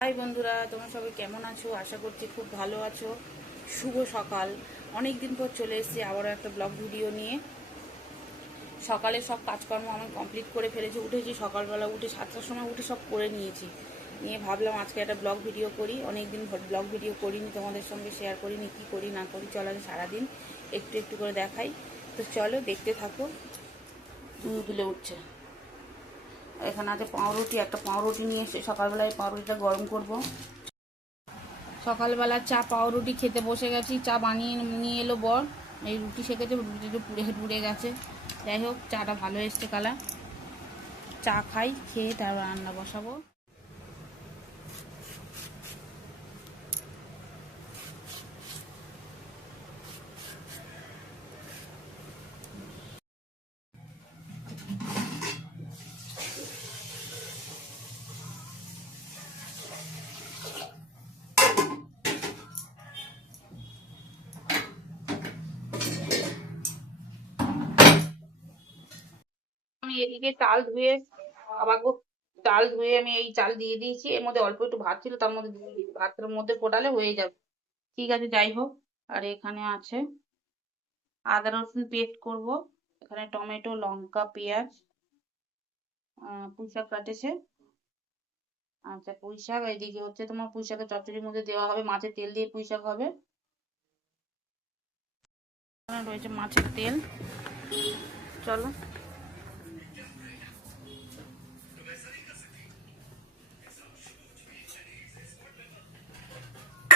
High বন্ধুরা, তোমরা সবাই কেমন আছো? আশা করছি খুব ভালো আছো। শুভ সকাল। অনেক দিন পর চলে এসেছি আবারও একটা ব্লগ ভিডিও নিয়ে। সকালে সব কাজকর্ম আমি কমপ্লিট করে ফেলেছি। উঠেছি সকালবেলা, উঠে 7টার সময় উঠে সব করে নিয়েছি। নিয়ে ভাবলাম আজকে একটা ব্লগ ভিডিও করি। অনেক দিন ব্লগ ভিডিও করিনি, তোমাদের সঙ্গে শেয়ার করিনি কী করি না করি। চলো আমি সারাদিন একটু একটু করে দেখাই। তো চলো দেখতে থাকো। দুলে উঠছে। এখানে আছে পাউরুটি, একটা পাউরুটি নিয়ে এসে সকালবেলায় পাউরুটিটা গরম করব। সকালবেলা চা পাউরুটি খেতে বসে গেছি। চা বানিয়ে নিয়ে এলো বর। এই রুটি সেকেছে, রুটিটা পুড়ে পুড়ে গেছে। যাই হোক, চাটা ভালো এসছে কালার। চা খাই, খেয়ে তারপর রান্না বসাবো। আমি এদিকে চাল ধুয়ে আবার চাল ধুয়ে আমি এই চাল দিয়ে দিয়েছি। এর মধ্যে অল্প একটু ভাত ছিল, তার মধ্যে দিয়ে দিয়েছি। ভাতের মধ্যে ফোটালে হয়ে যাবে। ঠিক আছে, যাই হোক। আর এখানে আছে আদা রসুন পেস্ট করব। এখানে টমেটো, লঙ্কা, পেঁয়াজ, পুঁই শাক কাটেছে। আচ্ছা, পুঁই শাক এইদিকে হচ্ছে তোমার পুঁই শাকের চচ্চড়ির মধ্যে দেওয়া হবে। মাছের তেল দিয়ে পুঁই শাক হবে। এখানে রয়েছে মাছের তেল। চলো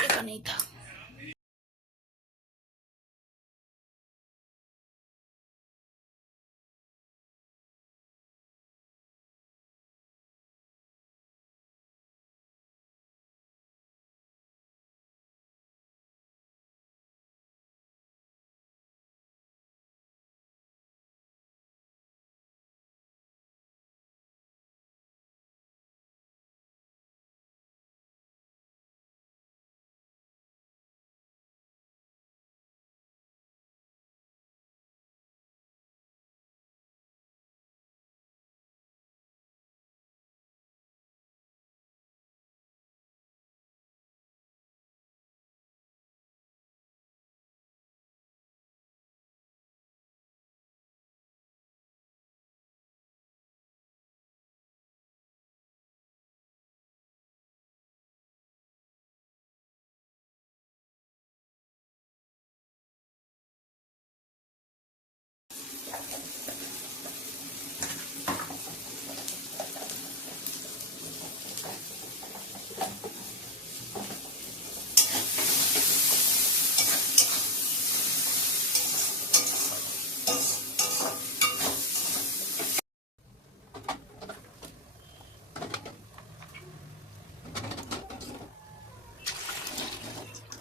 এখানেই থাক।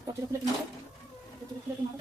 চচ্চড়ি খুলে কিনে চচ্চড়ি খুলে কিনে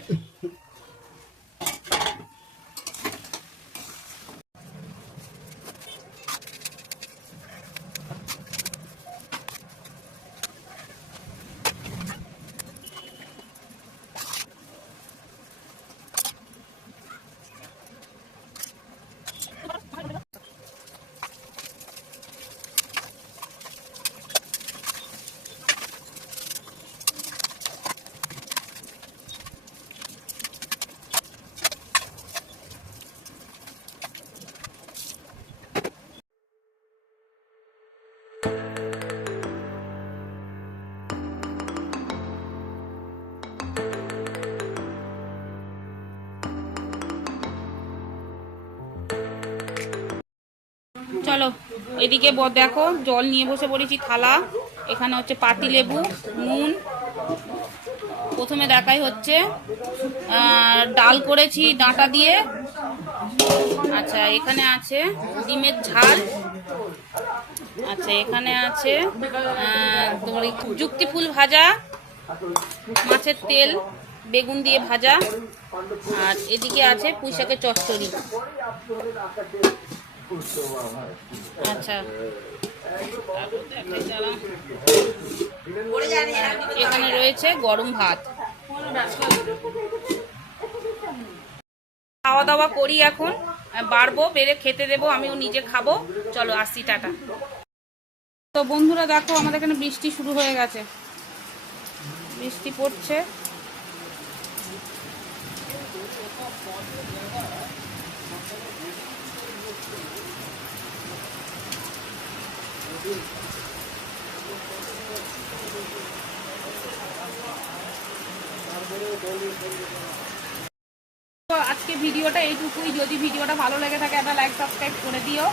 চলো এদিকে দেখো, জল নিয়ে বসে পড়েছি থালা। এখানে হচ্ছে পাতি লেবু, নুন। প্রথমে দেখাই হচ্ছে ডাল করেছি ডাঁটা দিয়ে। আচ্ছা, এখানে আছে ডিমের ঝাল। আচ্ছা, এখানে আছে তোমার যুক্তি ফুল ভাজা, মাছের তেল, বেগুন দিয়ে ভাজা। আর এদিকে আছে পুঁই শাকের চচ্চড়ি। আচ্ছা, এখানে রয়েছে গরম ভাত। খাওয়া দাওয়া করি এখন, বাড়বো, বেড়ে খেতে দেবো, আমিও নিজে খাবো। চলো আসছি, টাটা। তো বন্ধুরা দেখো, আমাদের এখানে বৃষ্টি শুরু হয়ে গেছে, বৃষ্টি পড়ছে। তো আজকে ভিডিওটা এইটুকুই। যদি ভিডিওটা ভালো লেগে থাকে একটা লাইক সাবস্ক্রাইব করে দিও।